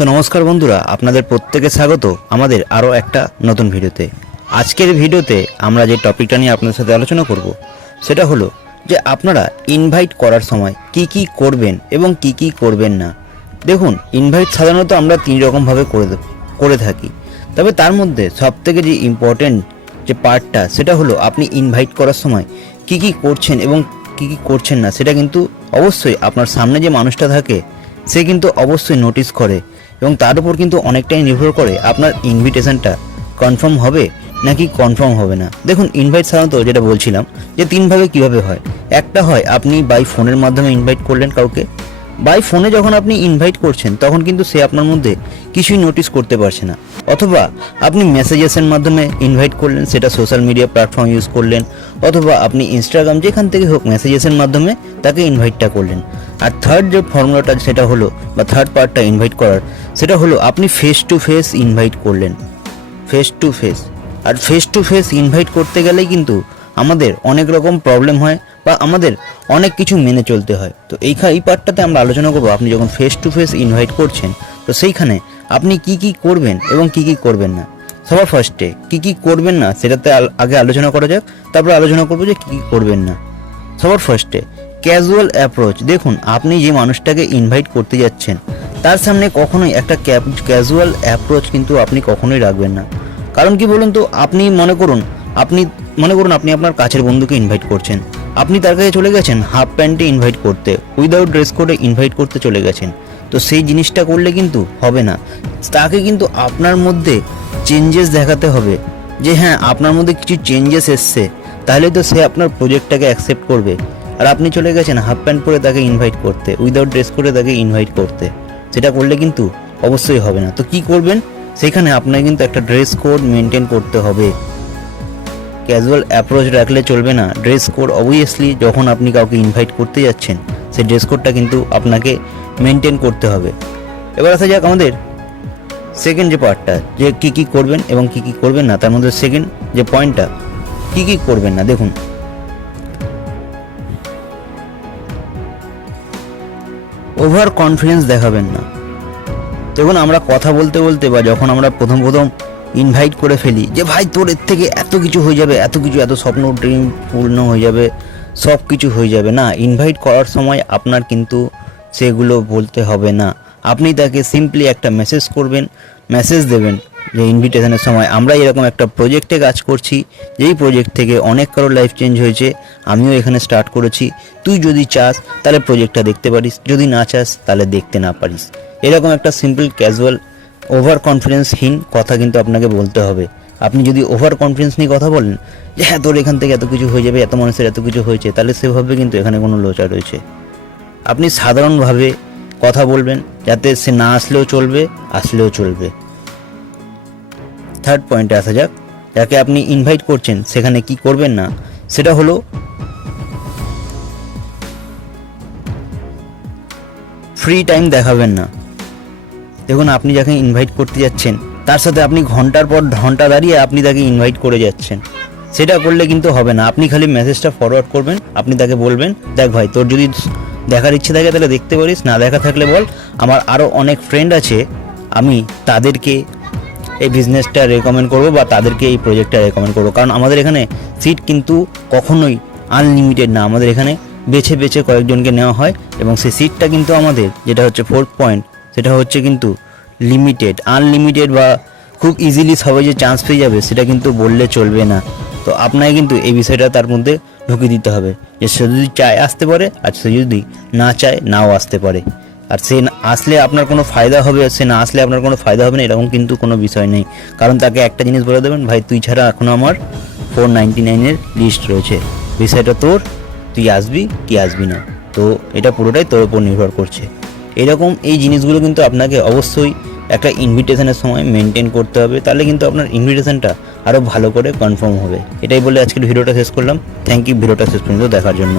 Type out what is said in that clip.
তো নমস্কার বন্ধুরা, আপনাদের প্রত্যেকে স্বাগত আমাদের আরও একটা নতুন ভিডিওতে। আজকের ভিডিওতে আমরা যে টপিকটা নিয়ে আপনাদের সাথে আলোচনা করব, সেটা হলো যে আপনারা ইনভাইট করার সময় কি কি করবেন এবং কি কি করবেন না। দেখুন ইনভাইট সাধারণত আমরা তিন রকমভাবে করে করে থাকি। তবে তার মধ্যে সবথেকে যে ইম্পর্ট্যান্ট যে পার্টটা সেটা হলো আপনি ইনভাইট করার সময় কি কি করছেন এবং কি কি করছেন না, সেটা কিন্তু অবশ্যই আপনার সামনে যে মানুষটা থাকে সে কিন্তু অবশ্যই নোটিস করে এবং তার উপর কিন্তু অনেকটাই নির্ভর করে আপনার ইনভিটেশনটা কনফার্ম হবে নাকি কনফার্ম হবে না? দেখুন ইনভাইট সাধারণত যেটা বলছিলাম যে তিনভাবে কীভাবে হয়। একটা হয় আপনি বাই ফোনের মাধ্যমে ইনভাইট করলেন কাউকে বাই ফোনে যখন আপনি ইনভাইট করছেন, তখন কিন্তু সে আপনার মধ্যে কিছুই নোটিস করতে পারছে না। অথবা আপনি মেসেজেসের মাধ্যমে ইনভাইট করলেন, সেটা সোশ্যাল মিডিয়া প্ল্যাটফর্ম ইউজ করলেন, অথবা আপনি ইনস্টাগ্রাম যেখান থেকে হোক মেসেজেসের মাধ্যমে তাকে ইনভাইটটা করলেন। আর থার্ড যে ফর্মুলাটা সেটা হলো, বা থার্ড পার্টটা ইনভাইট করার, সেটা হলো আপনি ফেস টু ফেস ইনভাইট করলেন। ফেস টু ফেস আর ফেস টু ফেস ইনভাইট করতে গেলেই কিন্তু আমাদের অনেক রকম প্রবলেম হয়, বা আমাদের অনেক কিছু মেনে চলতে হয়। তো এইখা এই পার্টটাতে আমরা আলোচনা করব, আপনি যখন ফেস টু ফেস ইনভাইট করছেন, তো সেইখানে আপনি কি কি করবেন এবং কি কি করবেন না? সবার ফার্স্টে কি কি করবেন না, সেটাতে আগে আলোচনা করা যাক, তারপর আলোচনা করব যে কি কি করবেন না। সবার ফার্স্টে ক্যাজুয়াল অ্যাপ্রোচ দেখুন, আপনি যে মানুষটাকে ইনভাইট করতে যাচ্ছেন, তার সামনে কখনোই একটা ক্যাজুয়াল অ্যাপ্রোচ কিন্তু আপনি কখনোই রাখবেন না। কারণ কি বলুন তো, আপনি মনে করুন, আপনি, মনে করুন আপনি আপনার কাছের বন্ধুকে ইনভাইট করছেন আপনি তার কাছে চলে গেছেন হাফ প্যান্টে ইনভাইট করতে উইদাউট ড্রেস কোডে ইনভাইট করতে চলে গেছেন। তো সেই জিনিসটা করলে কিন্তু হবে না। তাকে কিন্তু আপনার মধ্যে চেঞ্জেস দেখাতে হবে। যে হ্যাঁ আপনার মধ্যে কিছু চেঞ্জেস এসছে, তাহলে তো সে আপনার প্রজেক্টটাকে অ্যাকসেপ্ট করবে। আর আপনি চলে গেছেন হাফ প্যান্ট পরে তাকে ইনভাইট করতে উইদাউট ড্রেস করে তাকে ইনভাইট করতে। সেটা করলে কিন্তু অবশ্যই হবে না। তো কি করবেন? সেখানে আপনাকে কিন্তু একটা ড্রেস কোড মেনটেন করতে হবে। ক্যাজুয়াল অ্যাপ্রোচ রাখলে চলবে না। ড্রেস কোড অবভিয়াসলি যখন আপনি কাউকে ইনভাইট করতে যাচ্ছেন, সেই ড্রেস কোডটা কিন্তু আপনাকে মেনটেন করতে হবে। এবার আসা যাক আমাদের সেকেন্ড যে পার্টটা যে কী কী করবেন এবং কী কী করবেন না, তার মধ্যে সেকেন্ড যে পয়েন্টটা কী কী করবেন না, দেখুন। ওভার কনফিডেন্স দেখাবেন না। দেখুন, আমরা কথা বলতে বলতে বা যখন আমরা প্রথম প্রথম ইনভাইট করে ফেলি যে, ভাই, তোর এর থেকে এত কিছু হয়ে যাবে, এত কিছু, এত স্বপ্ন ড্রিম পূর্ণ হয়ে যাবে, সব কিছু হয়ে যাবে। না ইনভাইট করার সময় আপনার কিন্তু সেগুলো বলতে হবে না। আপনি তাকে সিম্পলি একটা মেসেজ করবেন মেসেজ দেবেন যে ইনভিটেশনের সময় আমরা এরকম একটা প্রজেক্টে কাজ করছি, যেই প্রজেক্ট থেকে অনেক কারও লাইফ চেঞ্জ হয়েছে, আমিও এখানে স্টার্ট করেছি। তুই যদি চাস, তাহলে প্রজেক্টটা দেখতে পারিস, যদি না চাস, তাহলে দেখতে না পারিস। এরকম একটা সিম্পল ক্যাজুয়াল ওভার কনফিডেন্সহীন কথা কিন্তু আপনাকে বলতে হবে। আপনি যদি ওভার কনফিডেন্স নিয়ে কথা বলেন, যে হ্যাঁ তোর এখান থেকে এত কিছু হয়ে যাবে, এত মানুষের এত কিছু হয়েছে, তাহলে সেভাবে কিন্তু এখানে কোনো লোচা রয়েছে। আপনি সাধারণভাবে কথা বলবেন, যাতে সে না আসলেও চলবে আসলেও চলবে। থার্ড পয়েন্টে আসা যাক, যাকে আপনি ইনভাইট করছেন, সেখানে কি করবেন না? সেটা হলো ফ্রি টাইম দেখাবেন না। দেখুন, আপনি যাকে ইনভাইট করতে যাচ্ছেন, তার সাথে আপনি ঘণ্টার পর ঘণ্টা দাঁড়িয়ে আপনি তাকে ইনভাইট করে যাচ্ছেন। সেটা করলে কিন্তু হবে না। আপনি খালি মেসেজটা ফরওয়ার্ড করবেন, আপনি তাকে বলবেন, দেখ ভাই, তোর যদি দেখার ইচ্ছে থাকে তাহলে দেখতে পারিস, না দেখা থাকলে বল, আমার আরও অনেক ফ্রেন্ড আছে, আমি তাদেরকে এই বিজনেসটা রেকমেন্ড করব বা তাদেরকে এই প্রজেক্টটা রেকমেন্ড করব। কারণ আমাদের এখানে সিট কিন্তু কখনোই আনলিমিটেড না। আমাদের এখানে বেছে বেছে কয়েকজনকে নেওয়া হয় এবং সেই সিটটা কিন্তু আমাদের, যেটা হচ্ছে ফোর্থ পয়েন্ট সেটা হচ্ছে কিন্তু লিমিটেড আনলিমিটেড বা খুব ইজিলি সবাই যে চান্স পেয়ে যাবে সেটা কিন্তু বললে চলবে না। তো আপনাকে কিন্তু এই বিষয়টা তার মধ্যে ঢুকিয়ে দিতে হবে যে সে যদি চায় আসতে পারে আর সে যদি না চায় নাও আসতে পারে। আর সে আসলে আপনার কোনো ফায়দা হবে সে না আসলে আপনার কোনো ফায়দা হবে না, এরকম কিন্তু কোনো বিষয় নেই। কারণ তাকে একটা জিনিস বলে দেবেন, ভাই, তুই ছাড়া এখনও আমার ফোর নাইনটি নাইনের লিস্ট রয়েছে। বিষয়টা তোর, তুই আসবি কি আসবি না। তো এটা পুরোটাই তোর উপর নির্ভর করছে। এরকম এই জিনিসগুলো কিন্তু আপনাকে অবশ্যই একটা ইনভিটেশনের সময় মেনটেন করতে হবে। তাহলে কিন্তু আপনার ইনভিটেশনটা আরও ভালো করে কনফার্ম হবে। এটাই বলে আজকের ভিডিওটা শেষ করলাম। থ্যাংক ইউ ভিডিওটা শেষ পর্যন্ত দেখার জন্য।